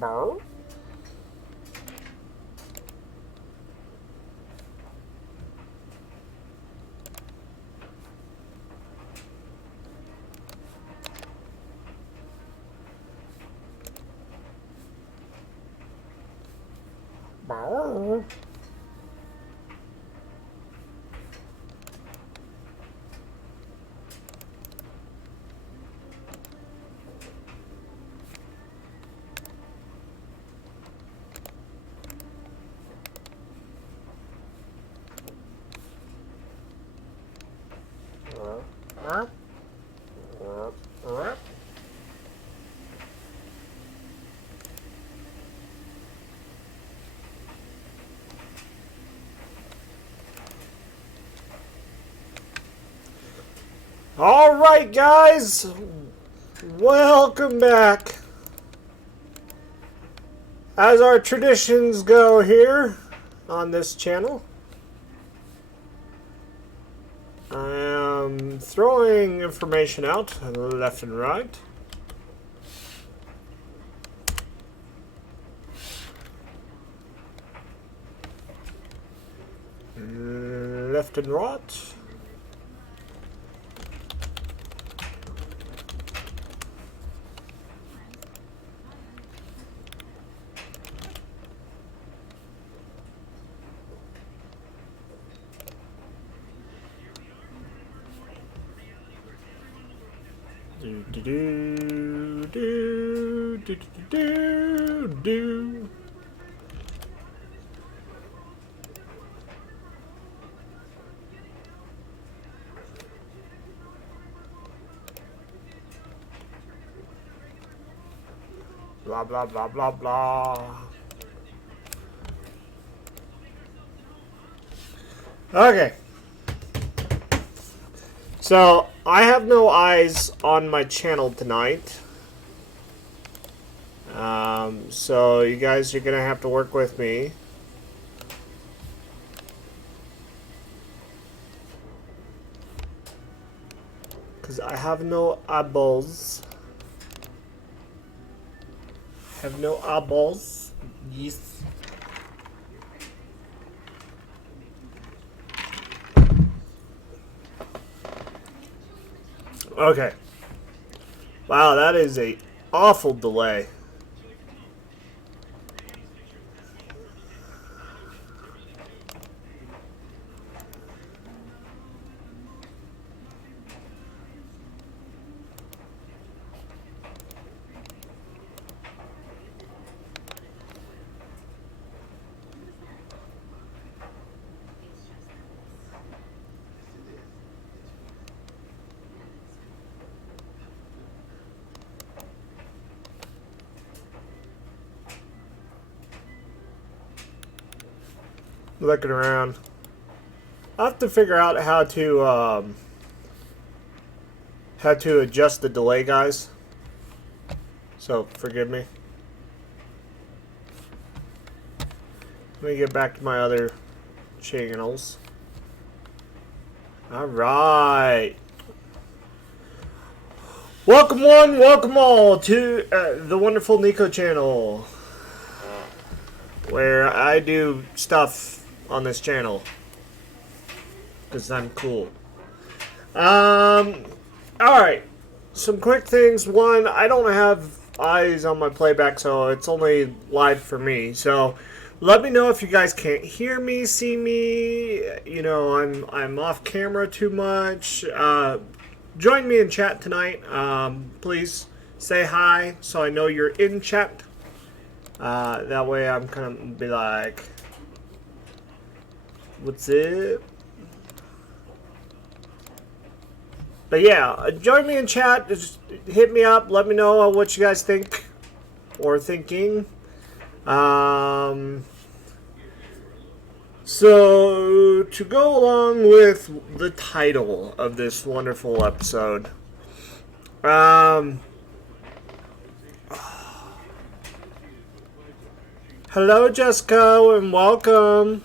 Burr. Burr. All right, guys, welcome back. As our traditions go here on this channel, I am throwing information out left and right. Left and right. Do do do do do do do. Blah blah blah blah blah. Okay. So, I have no eyes on my channel tonight. So you guys are gonna have to work with me. Because I have no eyeballs. Have no eyeballs. Yes. Okay. Wow, that is a awful delay. Looking around. I have to figure out how to adjust the delay, guys. So forgive me. Let me get back to my other channels. All right. Welcome one, welcome all to the wonderful Neko channel, where I do stuff on this channel because I'm cool. Alright, some quick things. One, I don't have eyes on my playback, so it's only live for me. So let me know if you guys can't hear me, see me, you know, I'm off camera too much. Join me in chat tonight. Please say hi so I know you're in chat. That way I'm kind of be like, what's up? But yeah, join me in chat. Just hit me up. Let me know what you guys think or thinking. So, to go along with the title of this wonderful episode, hello, Jessica, and welcome.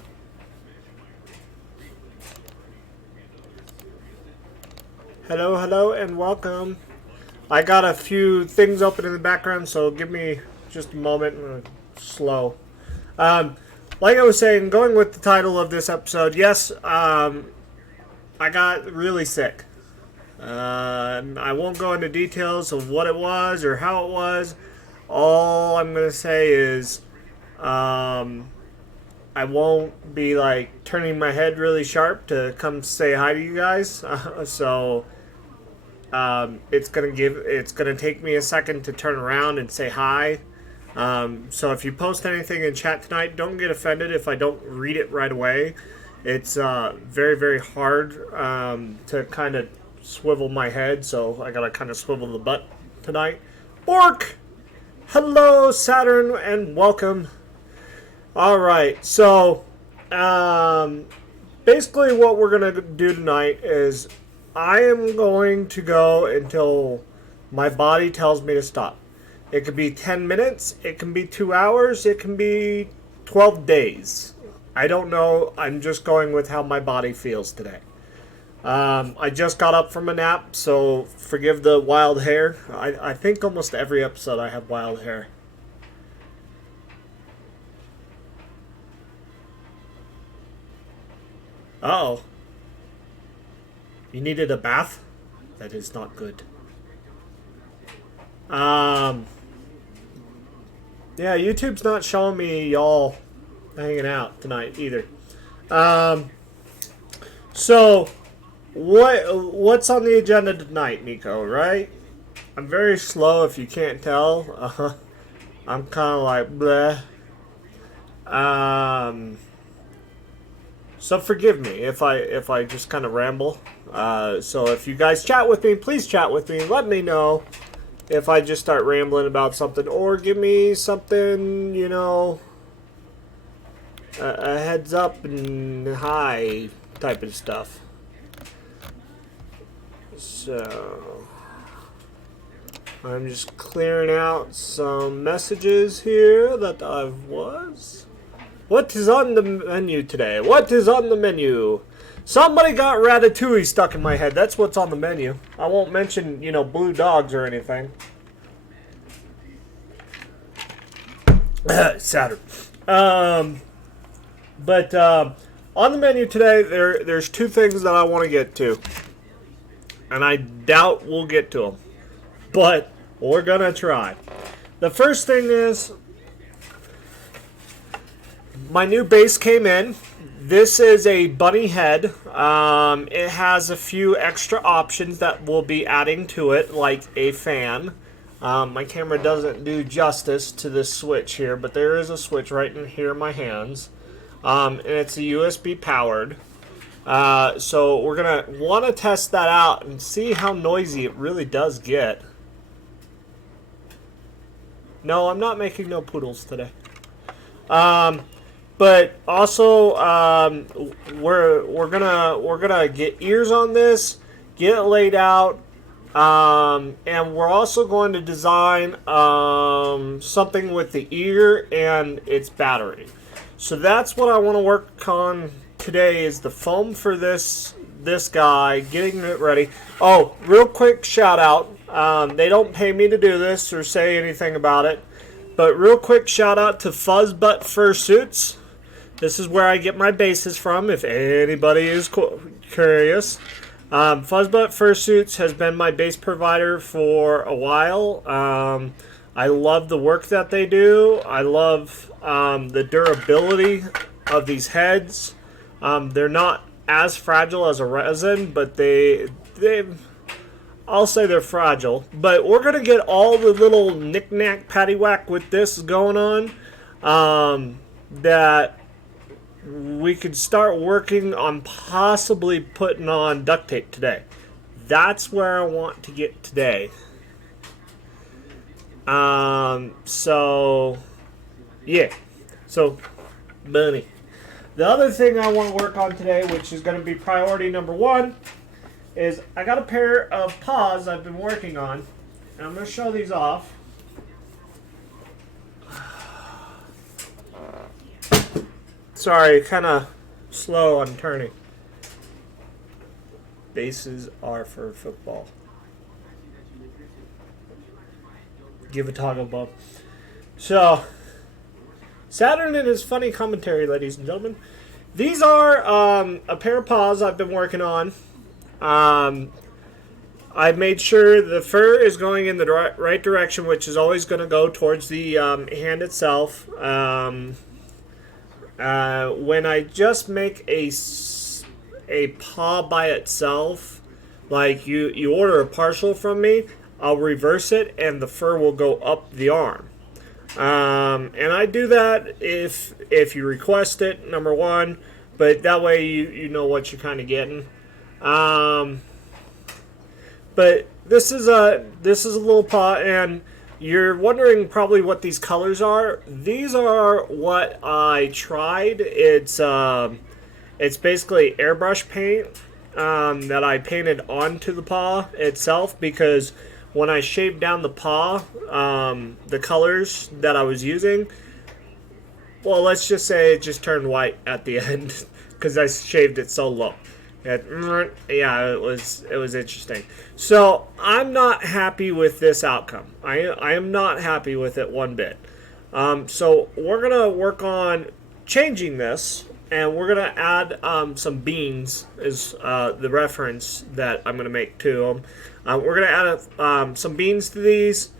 Hello, hello, and welcome. I got a few things open in the background, so give me just a moment. Slow. Like I was saying, going with the title of this episode, yes, I got really sick. I won't go into details of what it was or how it was. All I'm going to say is I won't be like turning my head really sharp to come say hi to you guys. So it's gonna take me a second to turn around and say hi. So if you post anything in chat tonight, don't get offended if I don't read it right away. It's very, very hard to kind of swivel my head, so I gotta kind of swivel the butt tonight. Bork! Hello, Saturn, and welcome. Alright, so basically what we're going to do tonight is I am going to go until my body tells me to stop. It could be 10 minutes, it can be 2 hours, it can be 12 days. I don't know, I'm just going with how my body feels today. I just got up from a nap, so forgive the wild hair. I think almost every episode I have wild hair. Uh-oh. You needed a bath? That is not good. Yeah, YouTube's not showing me y'all hanging out tonight either. So what's on the agenda tonight, Nico, right? I'm very slow if you can't tell. I'm kind of like bleh. So forgive me if I just kind of ramble. So if you guys chat with me, please chat with me. Let me know if I just start rambling about something, or give me something, you know, a heads up and hi type of stuff. So I'm just clearing out some messages here that was. What is on the menu today? What is on the menu? Somebody got ratatouille stuck in my head. That's what's on the menu. I won't mention, you know, blue dogs or anything. Saturn. But on the menu today, there's two things that I want to get to. And I doubt we'll get to them. But we're going to try. The first thing is my new base came in. This is a bunny head. It has a few extra options that we'll be adding to it, like a fan. My camera doesn't do justice to this switch here, but there is a switch right in here in my hands. And it's a USB powered. So we're going to want to test that out and see how noisy it really does get. No, I'm not making no poodles today. But also, we're gonna get ears on this, get it laid out, and we're also going to design something with the ear and its battery. So that's what I want to work on today, is the foam for this guy, getting it ready. Oh, real quick shout out. They don't pay me to do this or say anything about it, but real quick shout out to Fuzzbutt Fursuits. This is where I get my bases from, if anybody is curious. Fuzzbutt Fursuits has been my base provider for a while. I love the work that they do. I love the durability of these heads. They're not as fragile as a resin, but I'll say they're fragile. But we're going to get all the little knick-knack paddywhack with this going on, that we could start working on possibly putting on duct tape today. That's where I want to get today. So, yeah. So, bunny. The other thing I want to work on today, which is going to be priority number one, is I got a pair of paws I've been working on. And I'm going to show these off. Sorry, kind of slow on turning. Bases are for football. Give a toggle bump. So, Saturn and his funny commentary, ladies and gentlemen. These are a pair of paws I've been working on. I made sure the fur is going in the right direction, which is always going to go towards the hand itself. When I just make a paw by itself, like you order a partial from me, I'll reverse it and the fur will go up the arm. And I do that if you request it, number one, but that way you know what you're kind of getting. But this is a little paw, and you're wondering probably what these colors are. These are what I tried. It's basically airbrush paint that I painted onto the paw itself, because when I shaved down the paw, the colors that I was using, well, let's just say it just turned white at the end because I shaved it so low. Yeah, it was interesting. So I'm not happy with this outcome. I am not happy with it one bit. So we're gonna work on changing this, and we're gonna add some beans is the reference that I'm gonna make to them. We're gonna add some beans to these.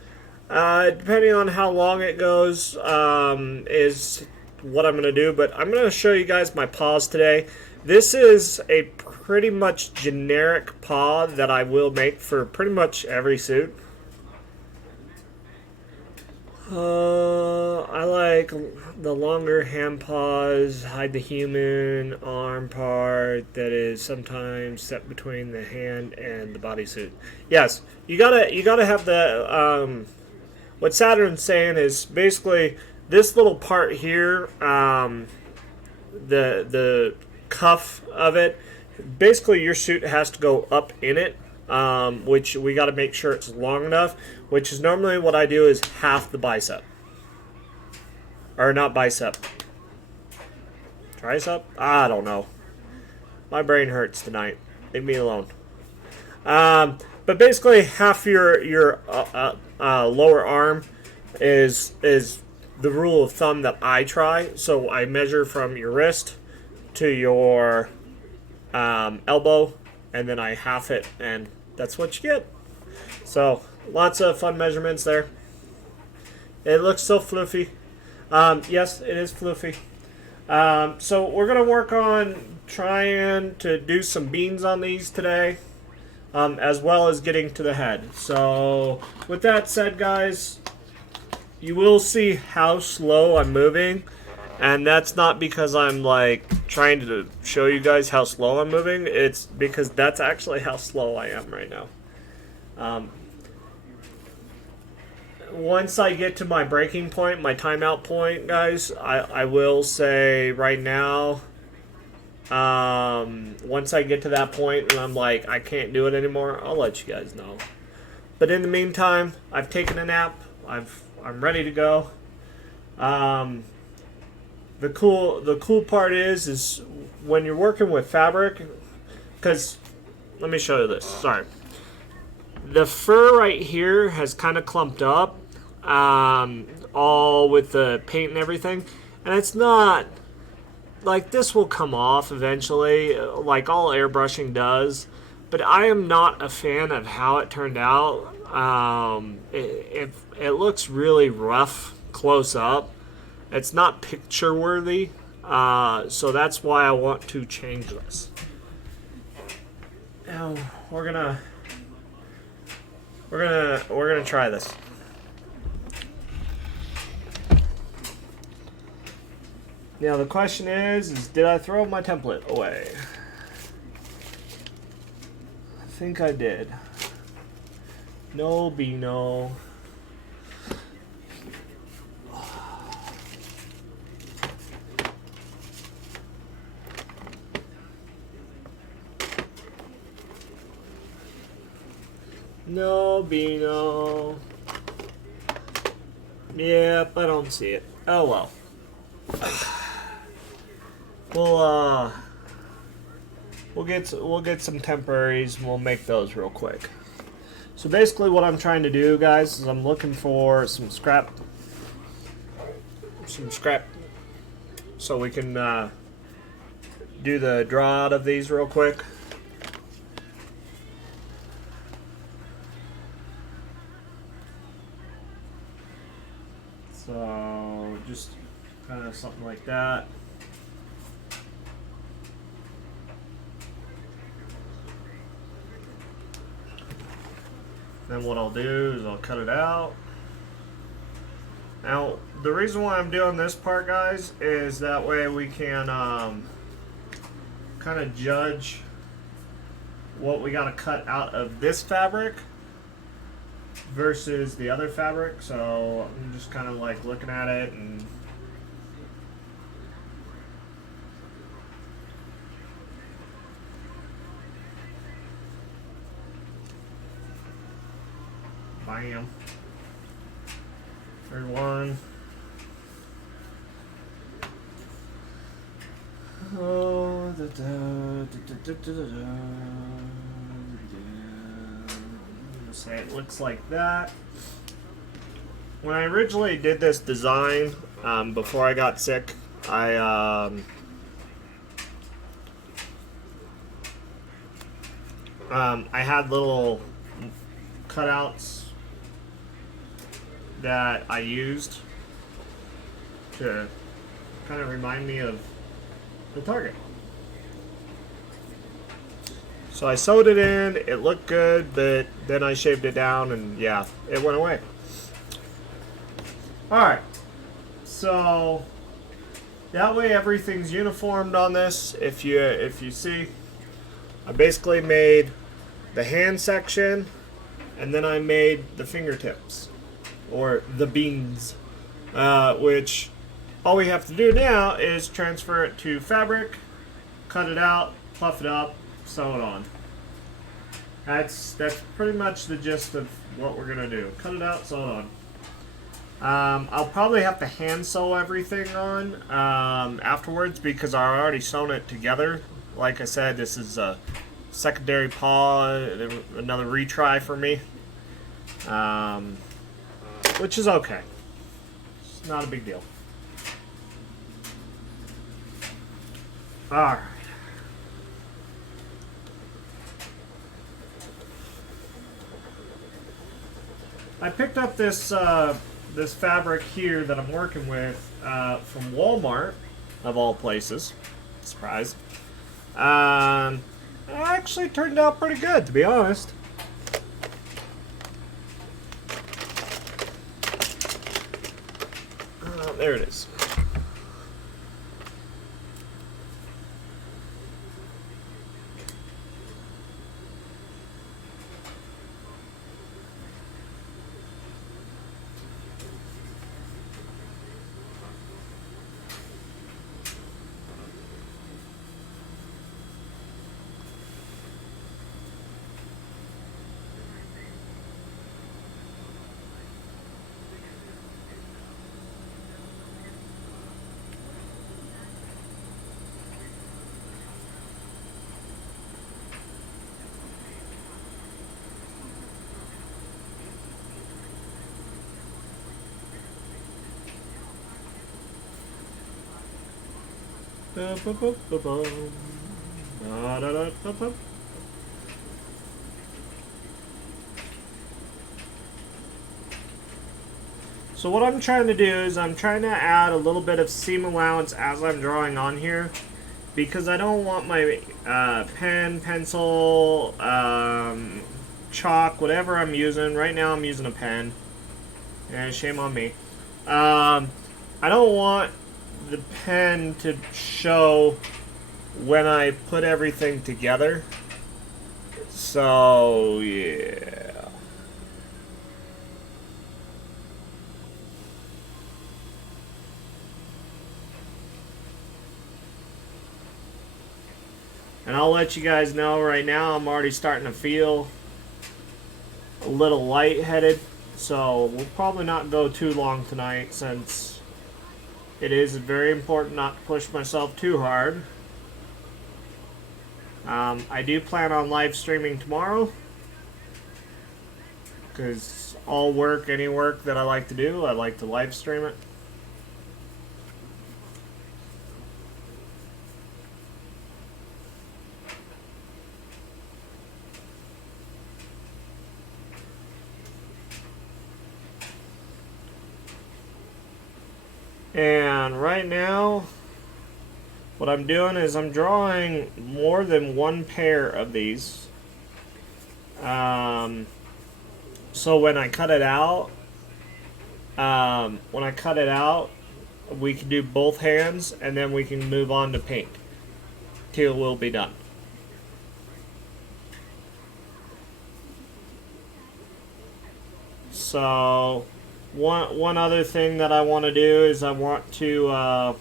Depending on how long it goes, is what I'm gonna do. But I'm gonna show you guys my paws today. This is a pretty much generic paw that I will make for pretty much every suit. I like the longer hand paws, hide the human arm part that is sometimes set between the hand and the bodysuit. Yes, you gotta have the what Saturn's saying is basically this little part here, the cuff of it. Basically, your suit has to go up in it, which we got to make sure it's long enough, which is normally what I do is half the bicep. Or not bicep. Tricep? I don't know. My brain hurts tonight. Leave me alone. But basically, half your lower arm is the rule of thumb that I try. So I measure from your wrist to your elbow, and then I half it, and that's what you get. So lots of fun measurements there. It looks so fluffy. Yes, it is fluffy. So we're gonna work on trying to do some beans on these today, as well as getting to the head. So with that said, guys, you will see how slow I'm moving. And that's not because I'm like trying to show you guys how slow I'm moving. It's because that's actually how slow I am right now. Once I get to my breaking point, my timeout point, guys, I will say right now, once I get to that point and I'm like, I can't do it anymore, I'll let you guys know. But in the meantime, I've taken a nap. I'm ready to go. The cool part is when you're working with fabric, because let me show you this. Sorry, the fur right here has kind of clumped up, all with the paint and everything, and it's not like this will come off eventually, like all airbrushing does. But I am not a fan of how it turned out. It looks really rough close up. It's not picture worthy, so that's why I want to change this. Now we're gonna try this. Now the question is did I throw my template away? I think I did. No Beano. No Beano. Yep, I don't see it. Oh well. We'll get some temporaries and we'll make those real quick. So basically what I'm trying to do, guys, is I'm looking for some scrap some scrap so we can do the draw out of these real quick. So just kind of something like that. Then what I'll do is I'll cut it out. Now, the reason why I'm doing this part, guys, is that way we can kind of judge what we got to cut out of this fabric versus the other fabric. So I'm just kind of like looking at it and bam. Third one. Oh, say it looks like that. When I originally did this design, before I got sick, I had little cutouts that I used to kind of remind me of the target. So I sewed it in, it looked good, but then I shaved it down and yeah, it went away. Alright, so that way everything's uniformed on this. If you see, I basically made the hand section and then I made the fingertips, or the beans, which all we have to do now is transfer it to fabric, cut it out, fluff it up, sew it on. That's pretty much the gist of what we're gonna do. Cut it out, sew it on. I'll probably have to hand sew everything on afterwards because I already sewn it together. Like I said, this is a secondary paw, another retry for me. Which is okay. It's not a big deal. Alright. I picked up this this fabric here that I'm working with from Walmart, of all places. Surprise. It actually turned out pretty good, to be honest. There it is. So what I'm trying to do is I'm trying to add a little bit of seam allowance as I'm drawing on here, because I don't want my pen, pencil, chalk, whatever I'm using. Right now I'm using a pen. And shame on me. I don't want the pen to show when I put everything together. So, yeah. And I'll let you guys know right now, I'm already starting to feel a little lightheaded. So we'll probably not go too long tonight, since it is very important not to push myself too hard. I do plan on live streaming tomorrow, because all work, any work that I like to do, I like to live stream it. And right now, what I'm doing is I'm drawing more than one pair of these. So when I cut it out, we can do both hands, and then we can move on to paint till we'll be done. So one other thing that I want to do is I want to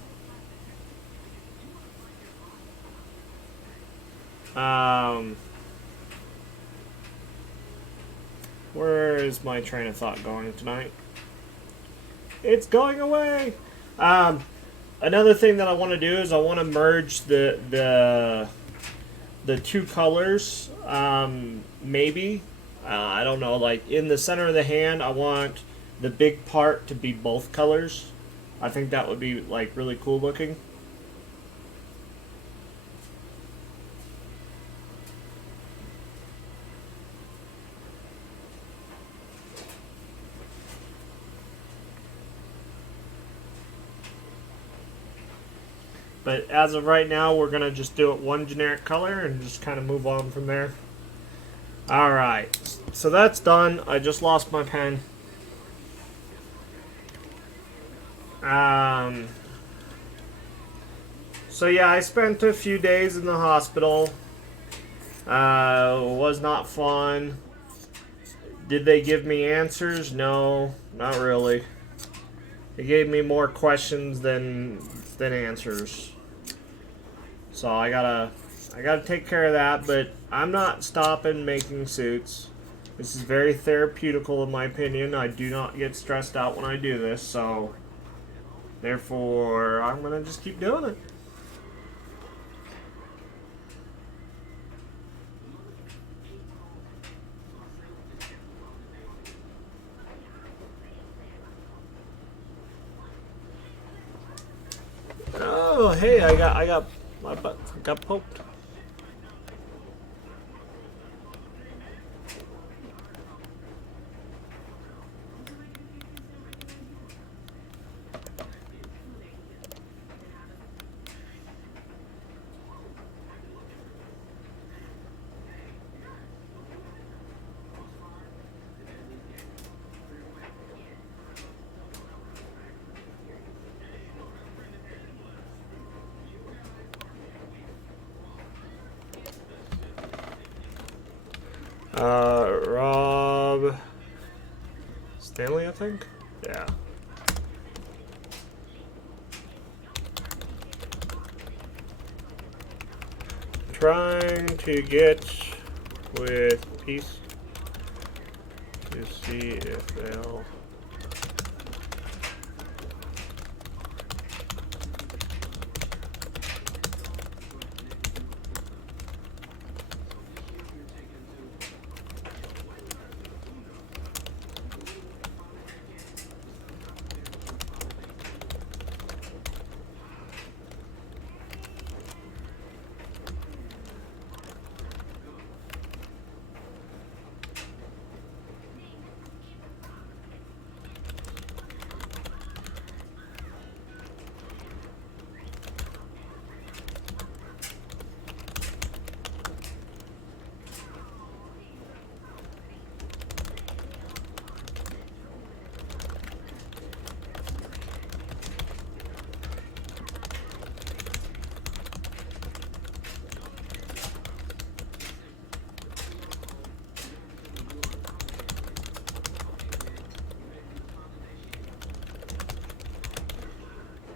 where is my train of thought going tonight? It's going away. Another thing that I want to do is I want to merge the two colors. Maybe I don't know. Like in the center of the hand, I want the big part to be both colors. I think that would be like really cool looking. But as of right now, we're going to just do it one generic color and just kind of move on from there. Alright, so that's done. I just lost my pen. So yeah, I spent a few days in the hospital. Was not fun. Did they give me answers? No, not really. They gave me more questions than answers. So I gotta take care of that, but I'm not stopping making suits. This is very therapeutical in my opinion. I do not get stressed out when I do this, so therefore I'm gonna just keep doing it. Oh, hey, I got my butt got poked. Rob Stanley, I think. Yeah. Trying to get with Peace to see if they'll.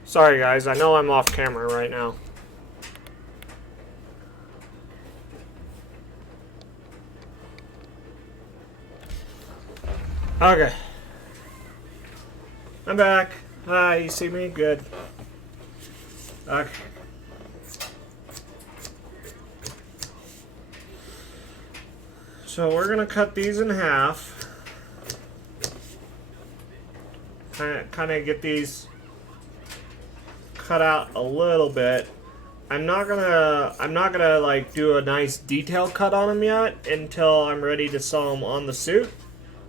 Sorry guys, I know I'm off camera right now. Okay. I'm back. Hi, you see me? Good. Okay. So we're gonna cut these in half. Kind of get these cut out a little bit. I'm not gonna like do a nice detail cut on them yet until I'm ready to sew them on the suit.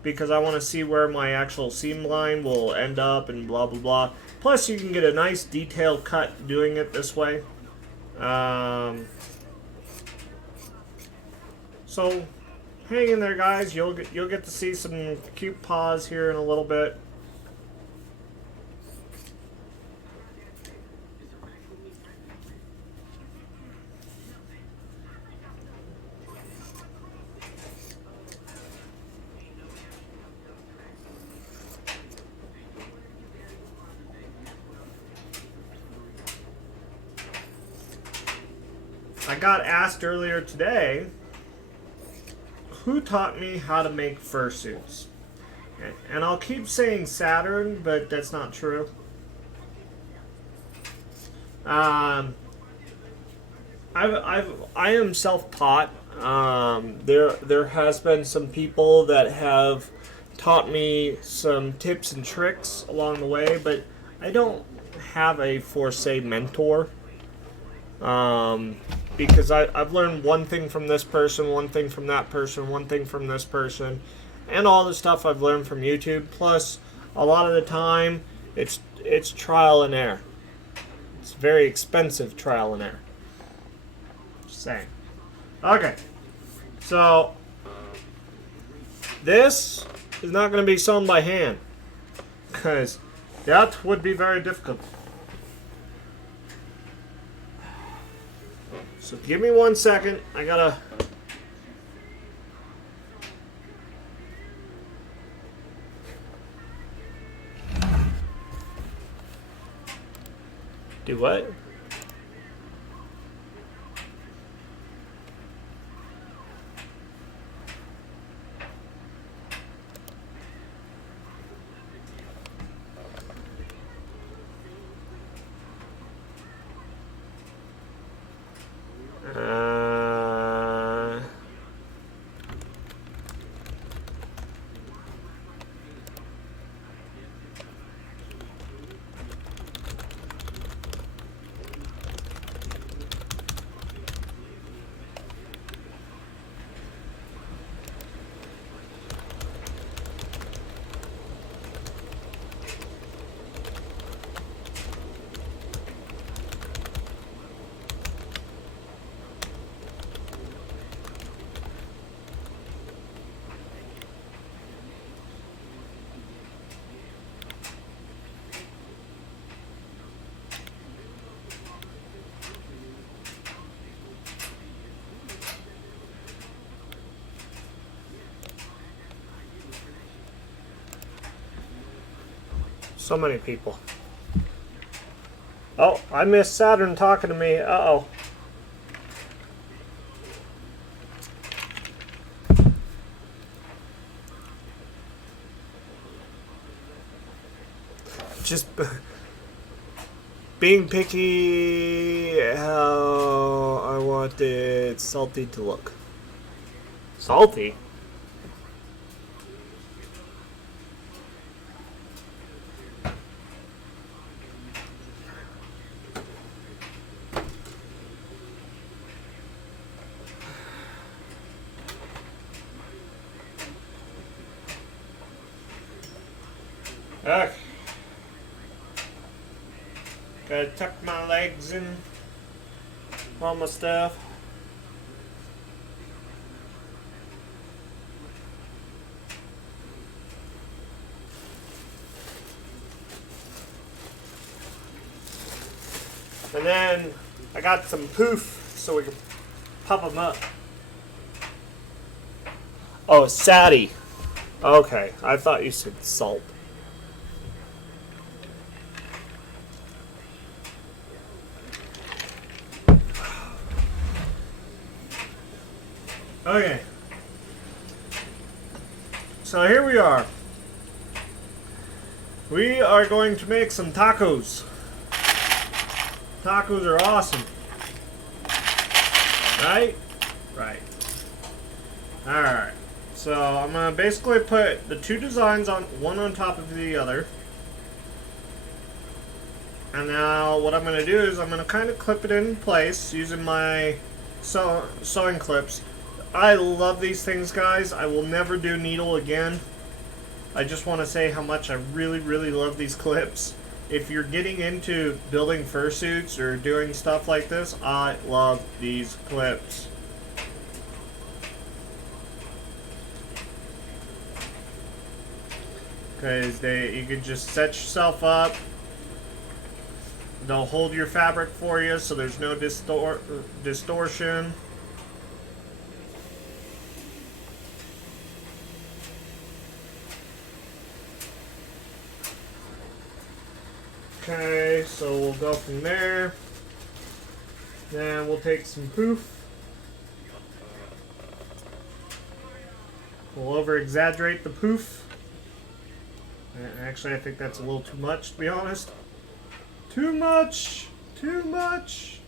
because I want to see where my actual seam line will end up and blah blah blah. Plus you can get a nice detailed cut doing it this way. So hang in there, guys. You'll get to see some cute paws here in a little bit. I got asked earlier today, who taught me how to make fursuits? And I'll keep saying Saturn, but that's not true. I am self-taught. There has been some people that have taught me some tips and tricks along the way, but I don't have a forse mentor. Because I've learned one thing from this person, one thing from that person, one thing from this person, and all the stuff I've learned from YouTube. Plus, a lot of the time, it's trial and error. It's very expensive trial and error. Just saying. Okay, so this is not going to be sewn by hand, because that would be very difficult. So give me 1 second. I gotta... Do what? So many people. Oh, I missed Saturn talking to me. Uh-oh. Just being picky how I want it salty to look. Salty? Okay. Gotta tuck my legs in, all my stuff. And then I got some poof so we can pop them up. Oh, Sadie. Okay, I thought you said salt. Okay. So here we are. We are going to make some tacos. Tacos are awesome. Right? Right. Alright. So I'm going to basically put the two designs on one on top of the other. And now what I'm going to do is I'm going to kind of clip it in place using my sewing clips. I love these things, guys. I will never do needle again. I just want to say how much I really, really love these clips. If you're getting into building fursuits or doing stuff like this, I love these clips. Because you can just set yourself up. They'll hold your fabric for you so there's no distortion. Okay, so we'll go from there. Then we'll take some poof. We'll over exaggerate the poof. Actually, I think that's a little too much, to be honest. Too much! Too much!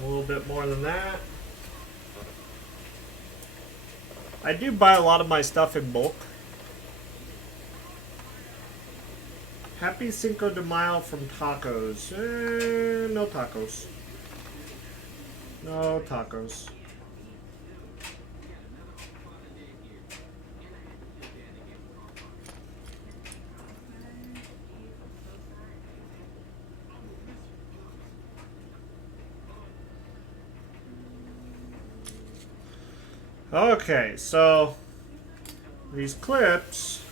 A little bit more than that. I do buy a lot of my stuff in bulk. Happy Cinco de Mayo from tacos. No tacos. No tacos. Okay, so these clips,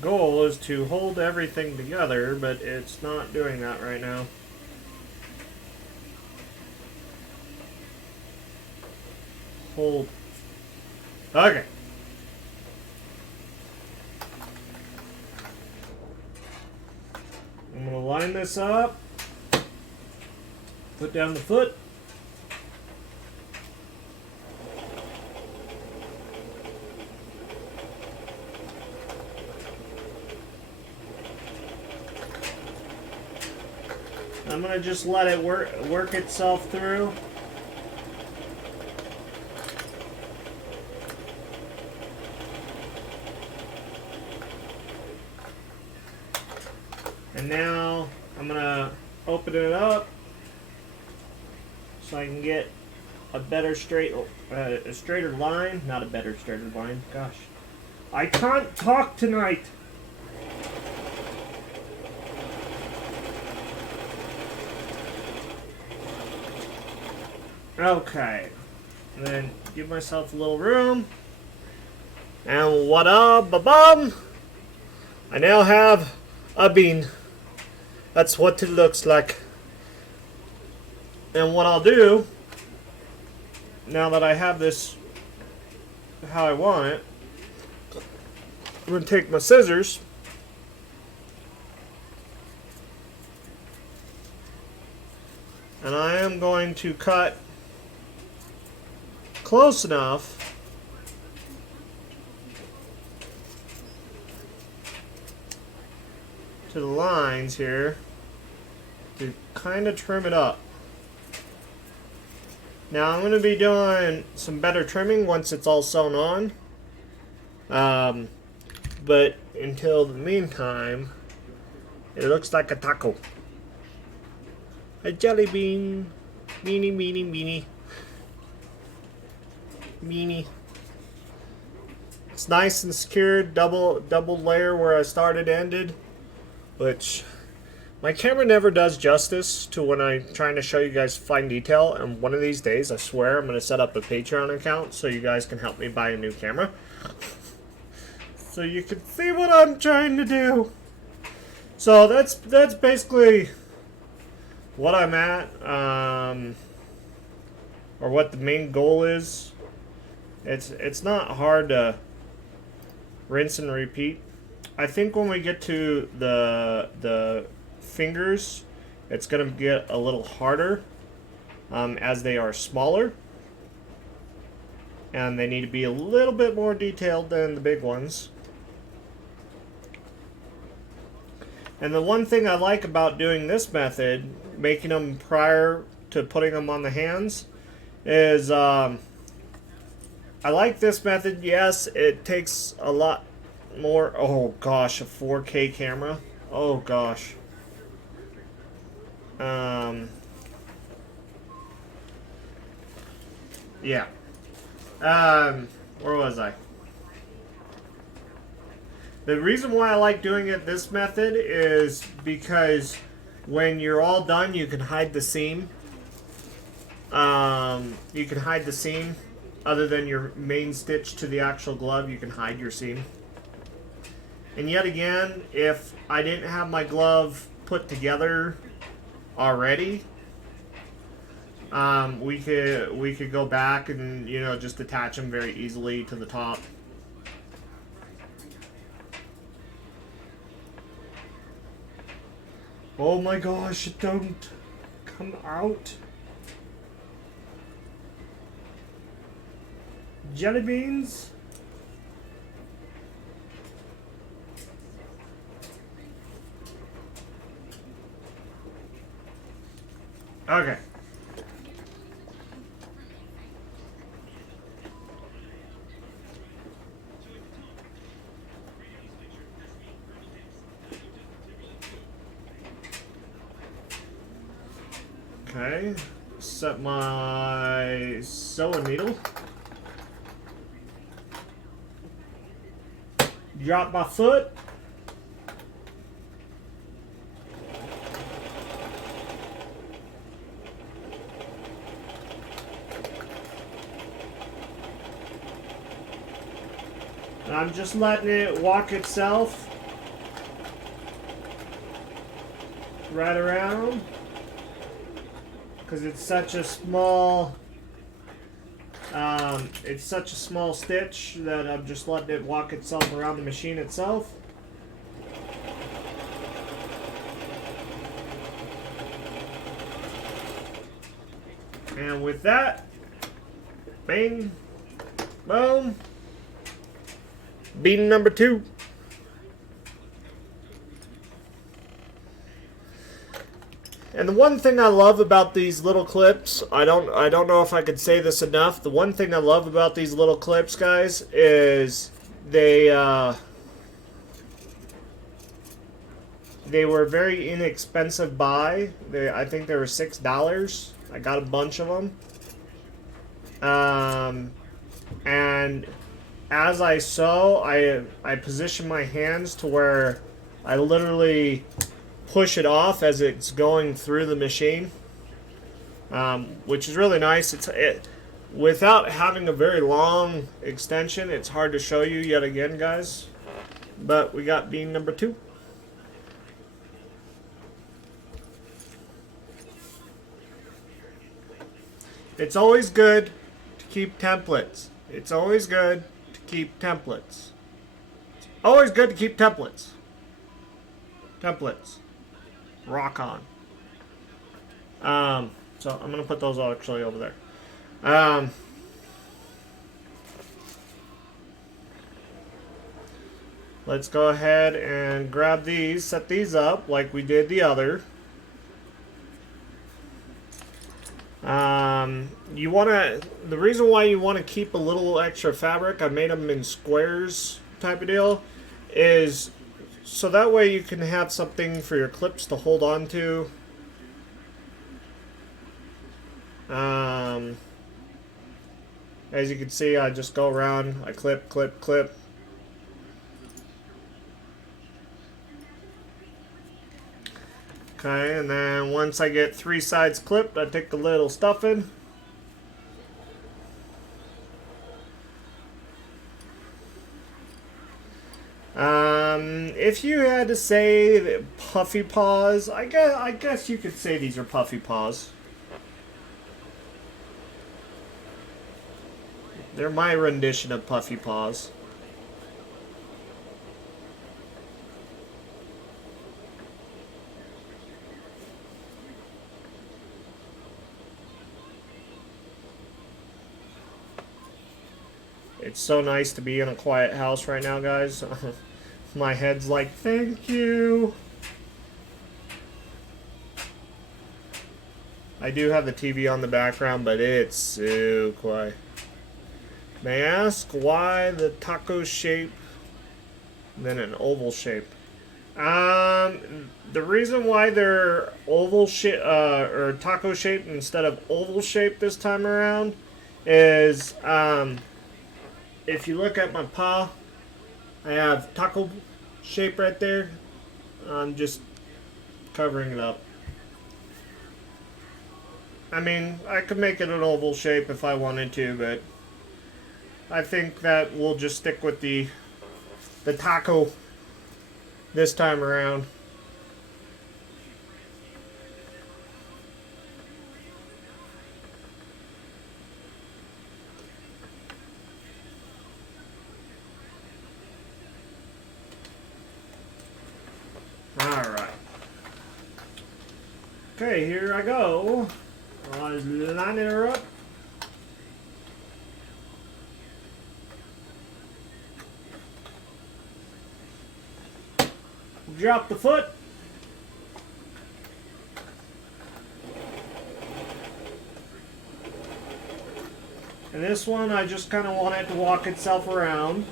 goal is to hold everything together, but it's not doing that right now. Hold. Okay. I'm going to line this up, put down the foot. I'm going to just let it work itself through. And now I'm going to open it up so I can get a better a straighter line. Not a better straighter line. Gosh. I can't talk tonight. Okay, and then give myself a little room, and ba-bum! I now have a bean. That's what it looks like. And what I'll do, now that I have this how I want it, I'm going to take my scissors, and I am going to cut close enough to the lines here to kind of trim it up. Now I'm going to be doing some better trimming once it's all sewn on, but until the meantime it looks like a taco, a jelly bean, beanie beanie beanie meanie. It's nice and secured, double layer where I started ended, which my camera never does justice to when I'm trying to show you guys fine detail. And one of these days, I swear, I'm going to set up a Patreon account so you guys can help me buy a new camera, so you can see what I'm trying to do. So that's basically what I'm at, or what the main goal is. It's not hard to rinse and repeat. I think when we get to the fingers, it's going to get a little harder, as they are smaller and they need to be a little bit more detailed than the big ones. And the one thing I like about doing this method, making them prior to putting them on the hands, is I like this method. Yes, it takes a lot more. Oh gosh, a 4K camera. Oh gosh. Yeah. Where was I? The reason why I like doing it this method is because when you're all done, you can hide the seam. You can hide the seam. Other than your main stitch to the actual glove, you can hide your seam. And yet again, if I didn't have my glove put together already, we could go back and, you know, just attach them very easily to the top. Oh my gosh, it don't come out. Jelly beans? Okay. Okay, set my sewing needle. Drop my foot. And I'm just letting it walk itself right around. Because it's such a small stitch that I'm just letting it walk itself around the machine itself. And with that, bing, boom, bean number 2. And the one thing I love about these little clips, I don't know if I could say this enough. The one thing I love about these little clips, guys, is they were very inexpensive buy. I think they were $6. I got a bunch of them. And as I sew, I position my hands to where I literally push it off as it's going through the machine, which is really nice. Without having a very long extension, it's hard to show you yet again, guys. But we got bean number 2. It's always good to keep templates. It's always good to keep templates. It's always good to keep templates. Templates. Rock on. So I'm going to put those actually over there. Let's go ahead and grab these, set these up like we did the other. The reason why you want to keep a little extra fabric, I made them in squares type of deal, is so that way you can have something for your clips to hold on to. As you can see, I just go around, I clip, clip, clip. Okay, and then once I get 3 sides clipped, I take the little stuffing. If you had to say puffy paws, I guess you could say these are puffy paws. They're my rendition of puffy paws. It's so nice to be in a quiet house right now, guys. My head's like, thank you. I do have the TV on the background, but it's so quiet. May I ask why the taco shape than an oval shape? The reason why they're oval shape or taco shaped instead of oval shaped this time around is if you look at my paw, I have taco shape right there. I'm just covering it up. I mean, I could make it an oval shape if I wanted to, but I think that we'll just stick with the taco this time around. Alright. Okay, here I go. I was lining her up. Drop the foot. And this one, I just kind of want it to walk itself around.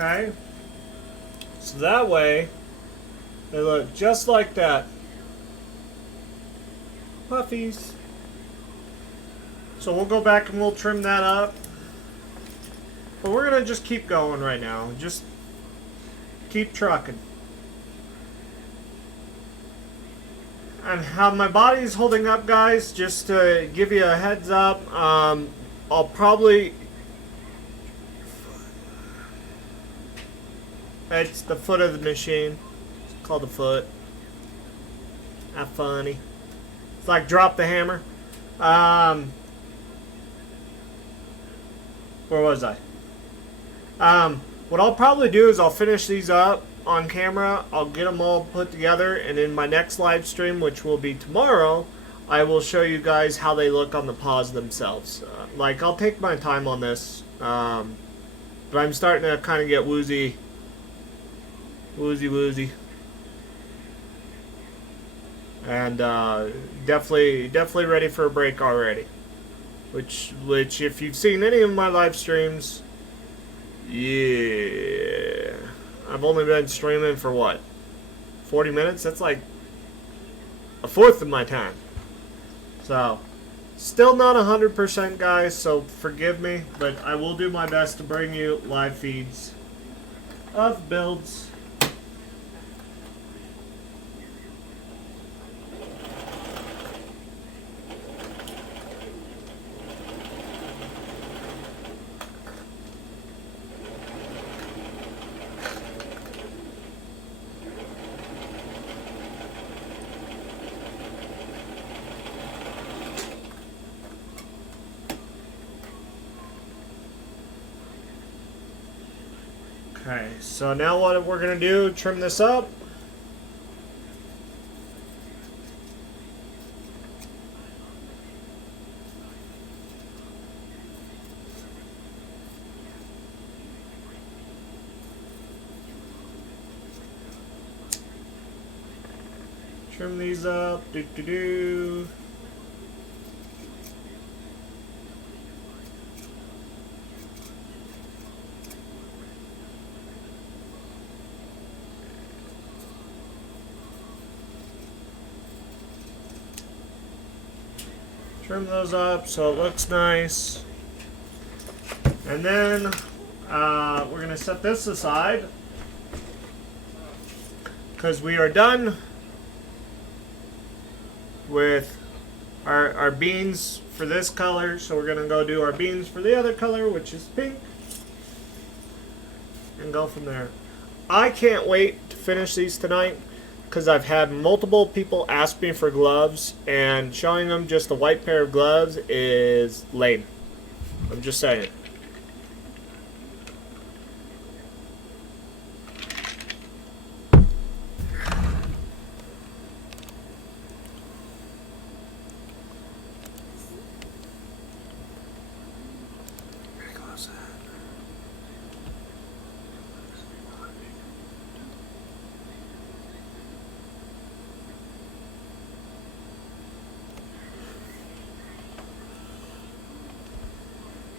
Okay. So that way, they look just like that. Puffies. So we'll go back and we'll trim that up. But we're going to just keep going right now. Just keep trucking. And how my body is holding up, guys, just to give you a heads up, I'll probably... It's the foot of the machine. It's called the foot. Not funny. It's like drop the hammer. Where was I? What I'll probably do is I'll finish these up on camera. I'll get them all put together, and in my next live stream, which will be tomorrow, I will show you guys how they look on the paws themselves. Like, I'll take my time on this, but I'm starting to kind of get woozy, and definitely ready for a break already. Which if you've seen any of my live streams, yeah, I've only been streaming for what, 40 minutes? That's like a fourth of my time. So, still not 100%, guys, so forgive me, but I will do my best to bring you live feeds of builds. Okay, so now what we're going to do, trim this up. Trim these up, do. Trim those up so it looks nice. And then we're going to set this aside because we are done with our beans for this color. So we're going to go do our beans for the other color, which is pink, and go from there. I can't wait to finish these tonight, because I've had multiple people ask me for gloves, and showing them just a white pair of gloves is lame. I'm just saying.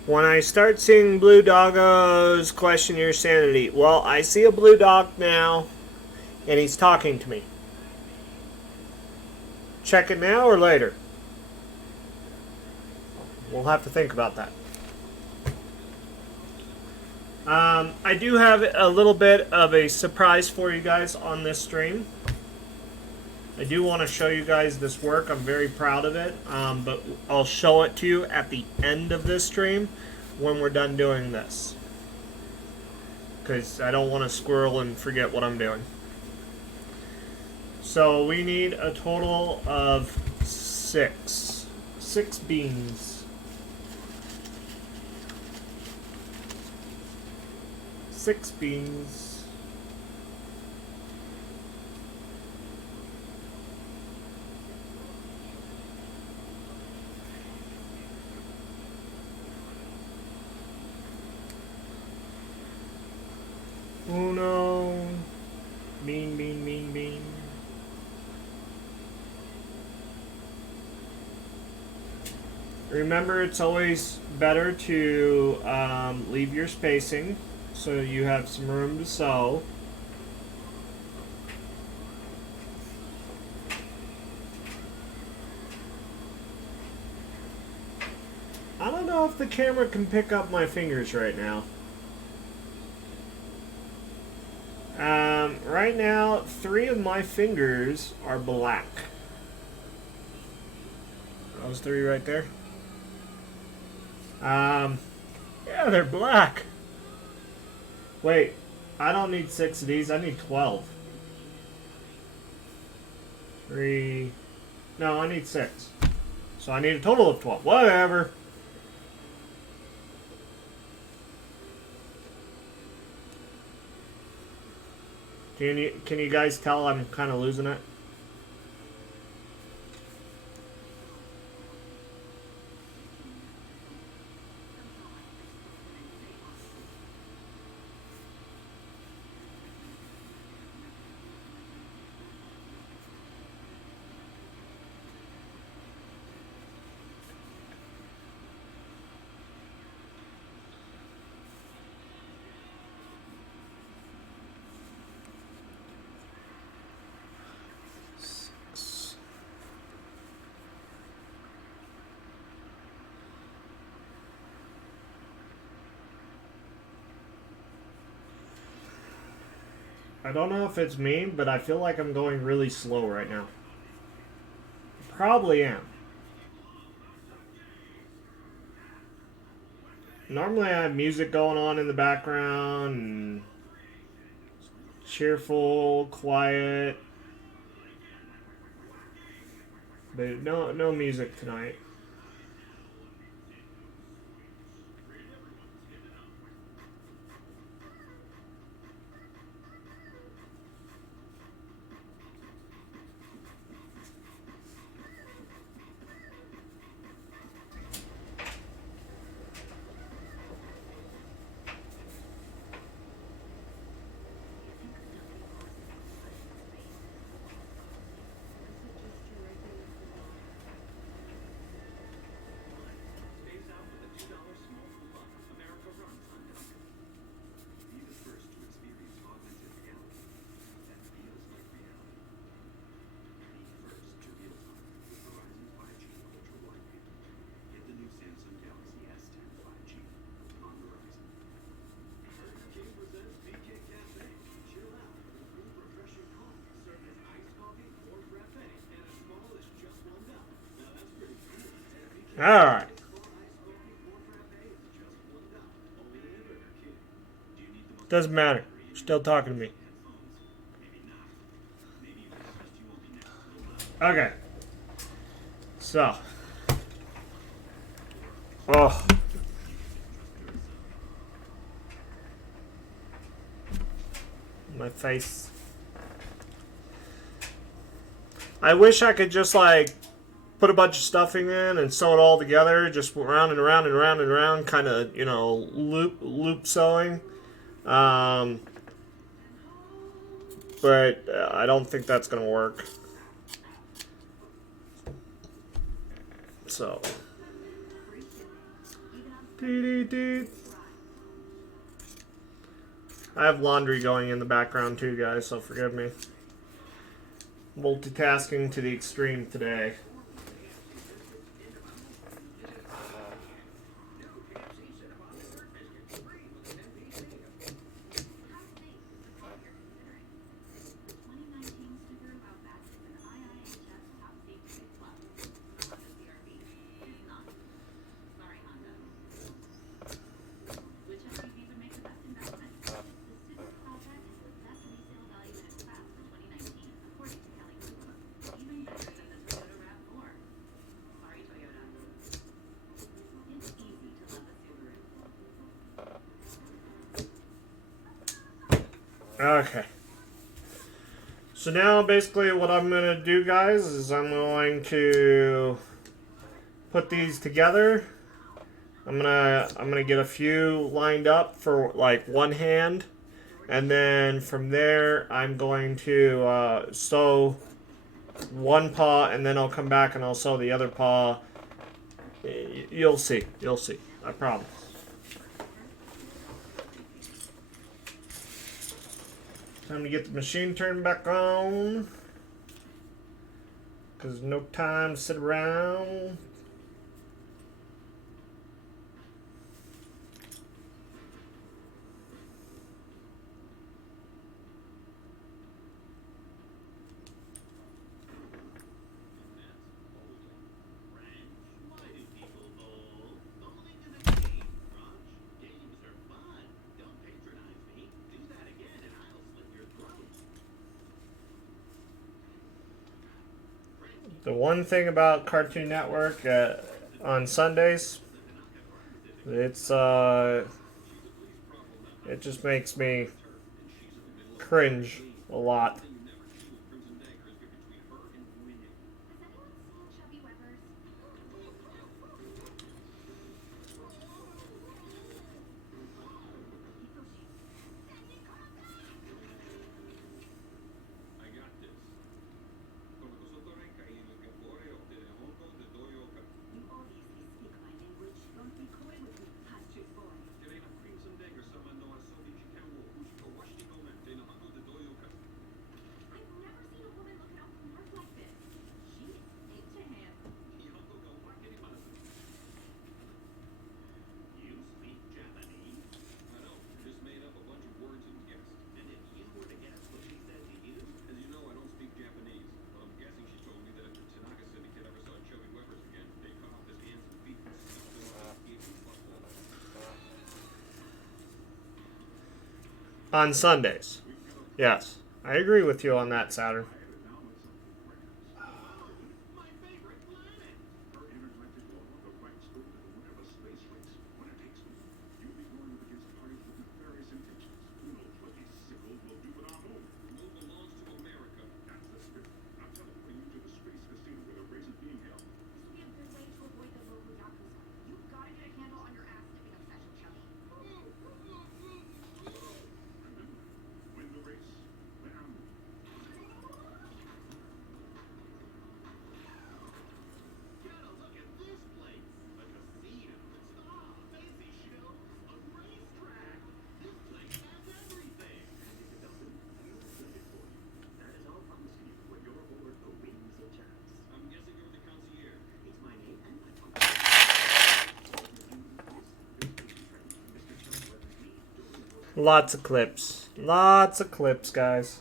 When I start seeing blue doggos, question your sanity. Well, I see a blue dog now, and he's talking to me. Check it now or later? We'll have to think about that. I do have a little bit of a surprise for you guys on this stream. I do want to show you guys this work. I'm very proud of it, but I'll show it to you at the end of this stream when we're done doing this, because I don't want to squirrel and forget what I'm doing. So we need a total of 6 beans. 6 beans. Uno. Bean. Remember, it's always better to leave your spacing so you have some room to sew. I don't know if the camera can pick up my fingers right now. Right now, 3 of my fingers are black. Those 3 right there. Yeah, they're black. Wait, I don't need 6 of these. I need 12. 3. No, I need 6. So I need a total of 12. Whatever. Can you guys tell I'm kind of losing it? I don't know if it's me, but I feel like I'm going really slow right now. Probably am. Normally I have music going on in the background, and cheerful, quiet. But no music tonight. Alright. Doesn't matter. You're still talking to me. Okay. So. Oh. My face. I wish I could just like put a bunch of stuffing in and sew it all together, just round and around and around and around, kind of, you know, loop sewing. But I don't think that's going to work. So I have laundry going in the background too, guys, so forgive me. Multitasking to the extreme today. Okay. So now basically what I'm going to do, guys, is I'm going to put these together. I'm gonna get a few lined up for like one hand, and then from there I'm going to sew one paw, and then I'll come back and I'll sew the other paw. You'll see. You'll see. I promise. Time to get the machine turned back on. Because no time to sit around. The one thing about Cartoon Network on Sundays, it just makes me cringe a lot. On Sundays. Yes. I agree with you on that, Saturn. Lots of clips. Lots of clips, guys.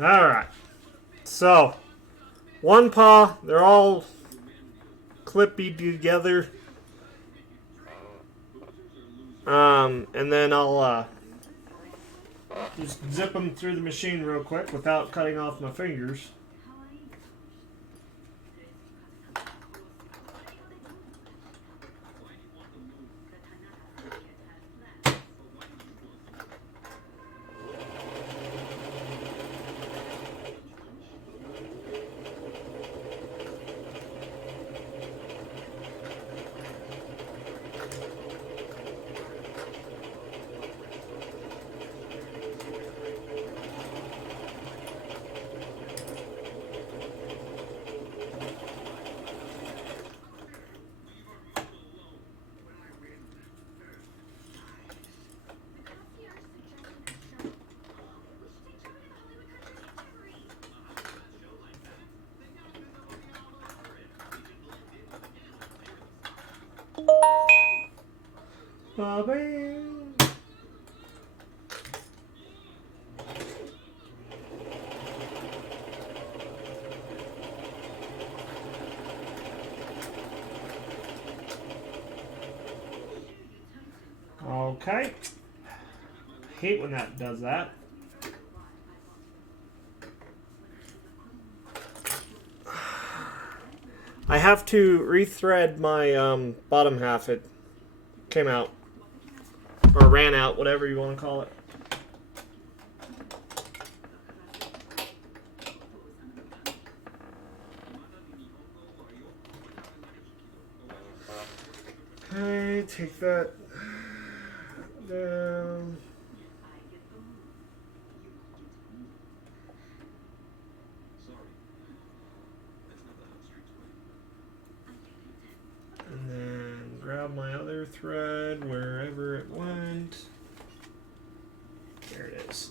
Alright. So, one paw, they're all clippy together. And then I'll just zip them through the machine real quick without cutting off my fingers. Ba-bing. Okay. Hate when that does that. I have to rethread my bottom half. It came out. Or ran out, whatever you want to call it. Okay, take that down. And then grab my other thread wherever it went. There it is.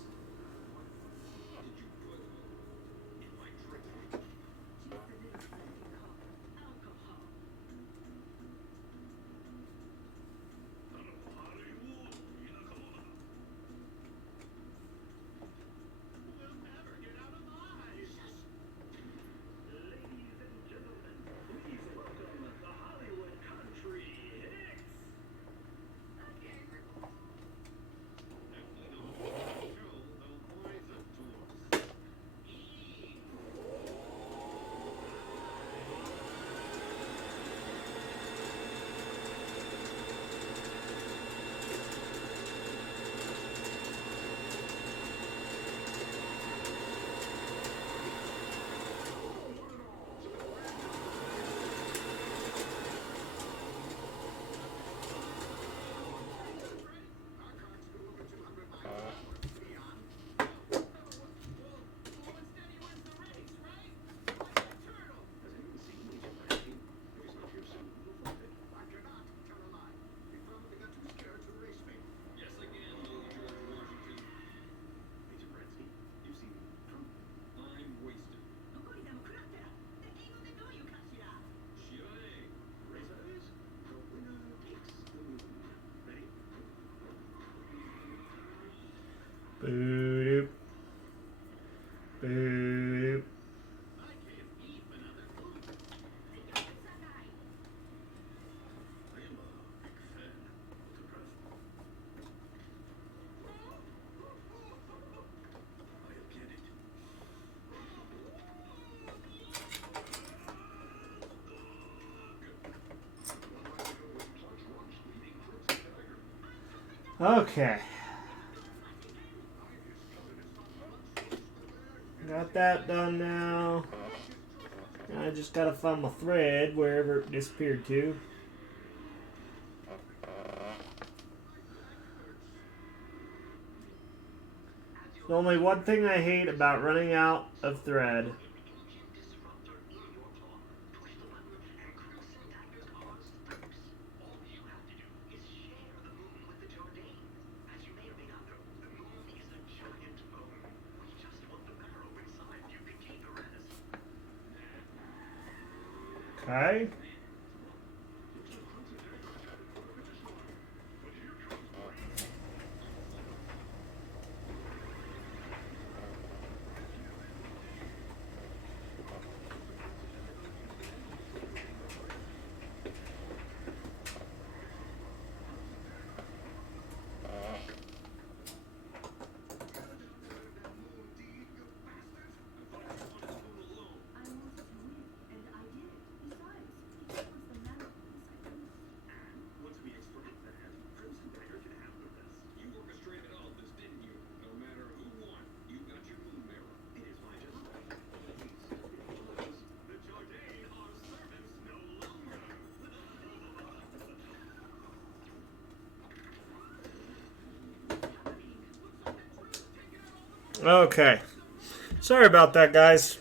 Boop. Boop. Okay. Got that done now. I just gotta find my thread wherever it disappeared to. There's only one thing I hate about running out of thread. Okay. Okay. Sorry about that, guys.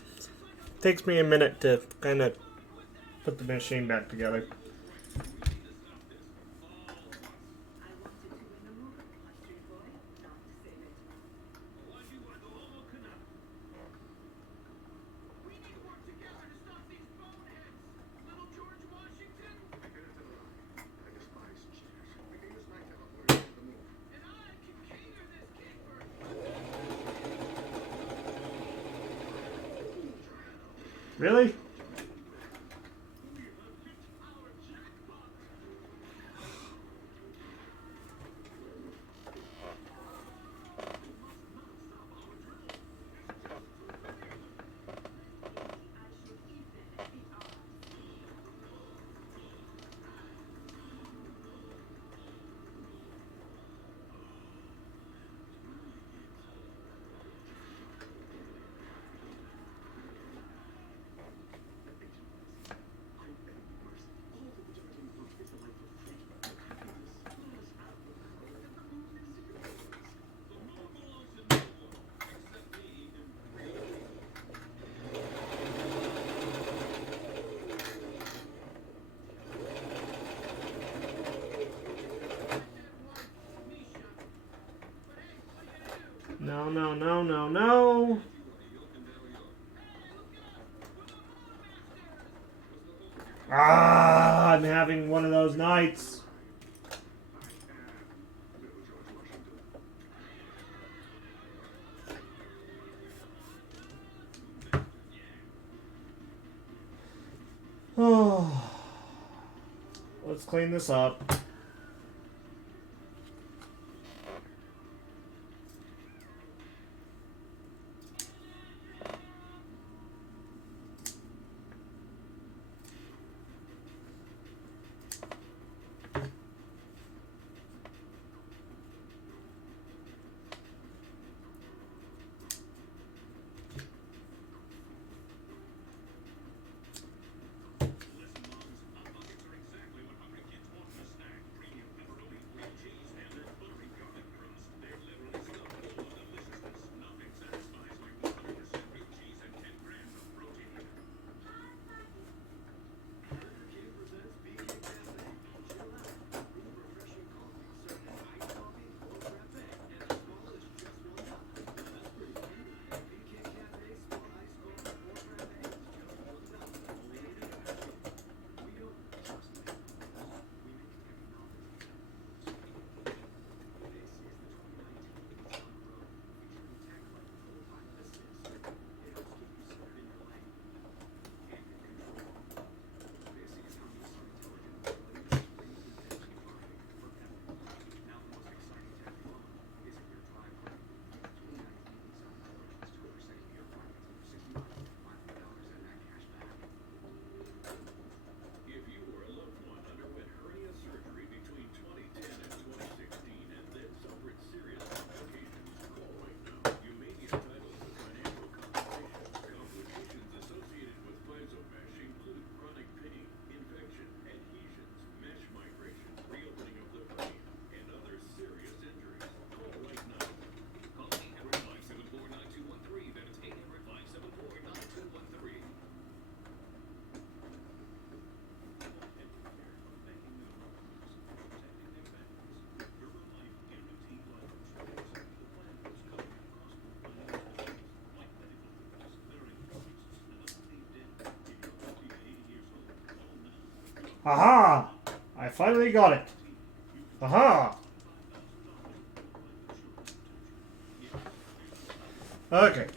Takes me a minute to kind of put the machine back together. Really? No, no, no, no, no. Ah, I'm having one of those nights. Oh, let's clean this up. Aha! I finally got it. Aha! Okay.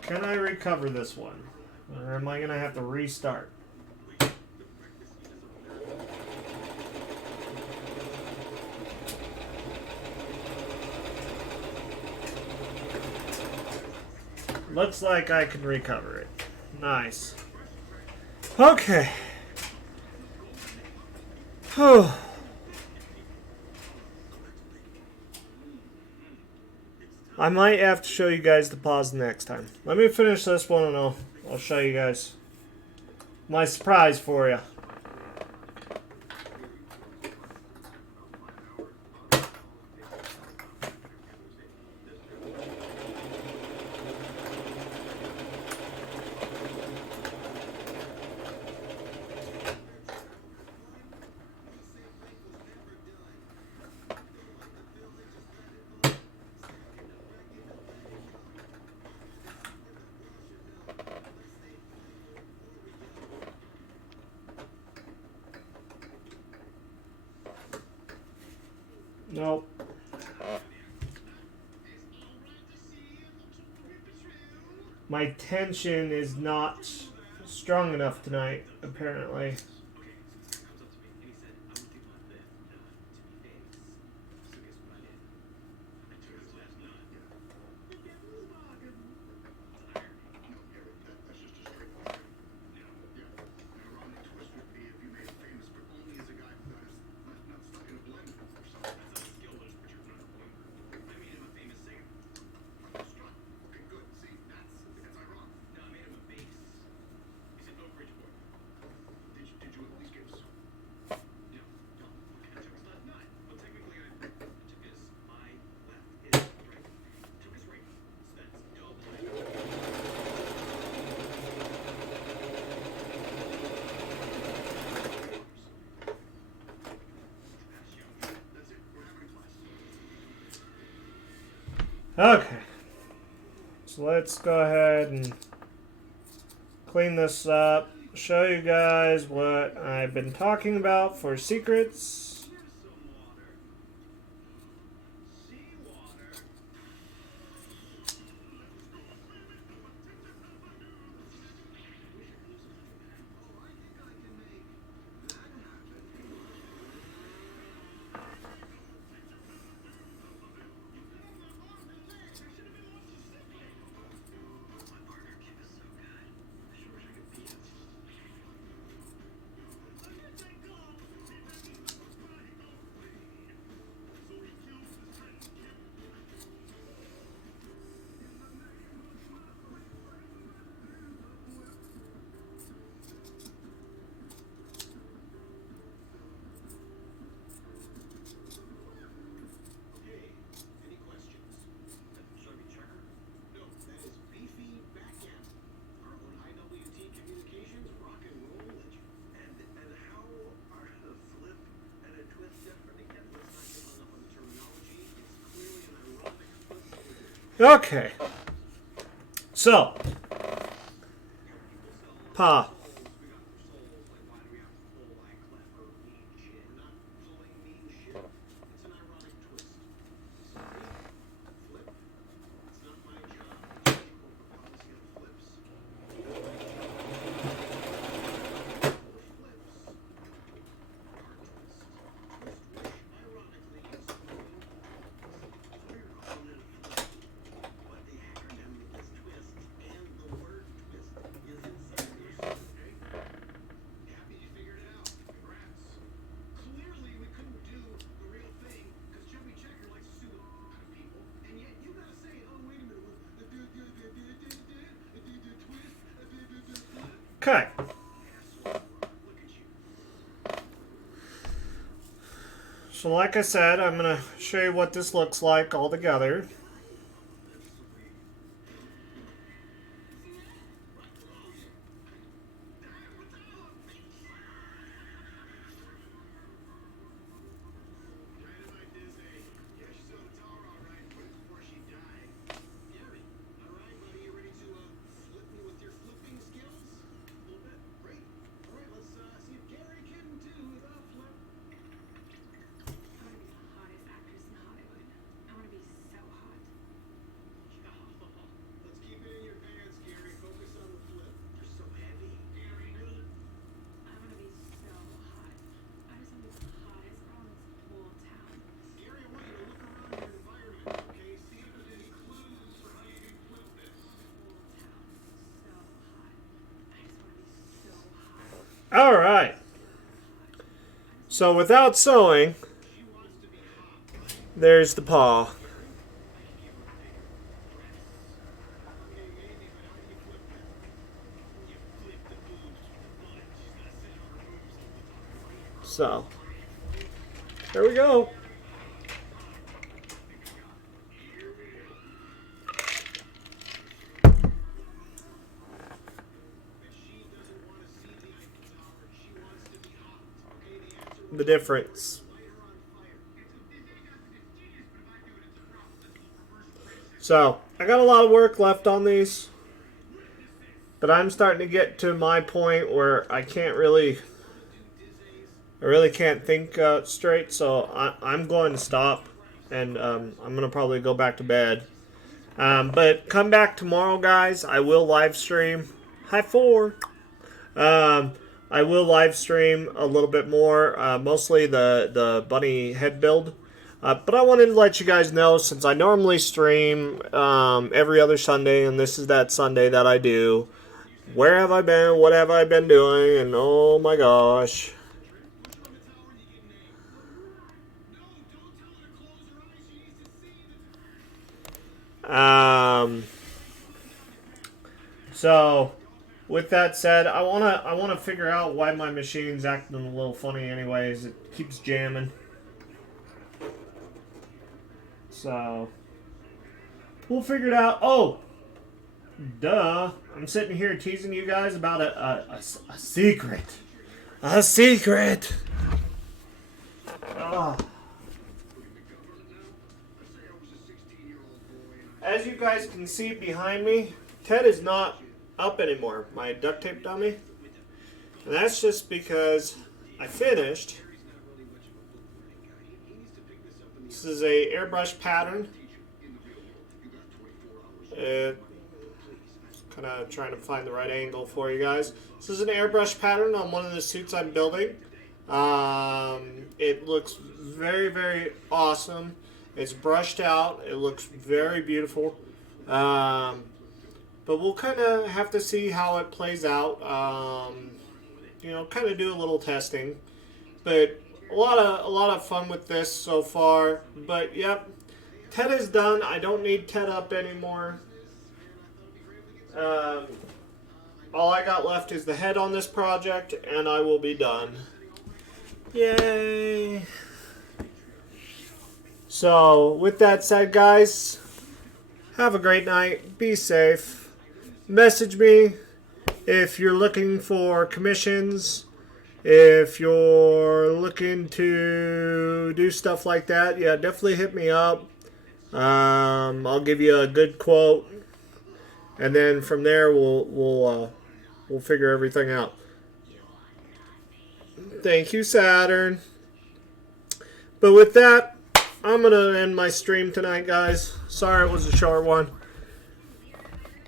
Can I recover this one? Or am I going to have to restart? Looks like I can recover it. Nice. Okay. Whew. I might have to show you guys the pause next time. Let me finish this one and I'll show you guys my surprise for you. Nope. My tension is not strong enough tonight, apparently. Okay. So let's go ahead and clean this up. Show you guys what I've been talking about for secrets. Okay. So, Pa. Okay. So like I said, I'm going to show you what this looks like all together. All right. So without sewing, there's the paw. So, there we go. The difference. So, I got a lot of work left on these, but I'm starting to get to my point where I really can't think straight, so I'm going to stop. and I'm gonna probably go back to bed. But come back tomorrow, guys. I will live stream. High four. Um, I will live stream a little bit more, mostly the bunny head build. But I wanted to let you guys know, since I normally stream every other Sunday, and this is that Sunday that I do. Where have I been? What have I been doing? And oh my gosh. Um, so, with that said, I wanna figure out why my machine's acting a little funny. Anyways, it keeps jamming. So, we'll figure it out. Oh, duh! I'm sitting here teasing you guys about a secret. A secret. Oh. As you guys can see behind me, Ted is not up anymore, my duct tape dummy. And that's just because I finished. This is a airbrush pattern. Kind of trying to find the right angle for you guys. This is an airbrush pattern on one of the suits I'm building. It looks very, very awesome. It's brushed out. It looks very beautiful. But we'll kind of have to see how it plays out. Kind of do a little testing. But a lot of fun with this so far. But yep, Ted is done. I don't need Ted up anymore. All I got left is the head on this project, and I will be done. Yay! So, with that said, guys, have a great night. Be safe. Message me if you're looking for commissions. If you're looking to do stuff like that, yeah, definitely hit me up. I'll give you a good quote, and then from there we'll figure everything out. Thank you, Saturn. But with that, I'm going to end my stream tonight, guys. Sorry it was a short one.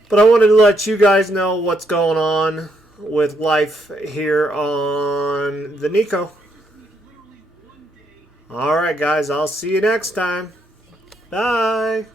But I wanted to let you guys know what's going on with life here on the Neko. Alright, guys. I'll see you next time. Bye.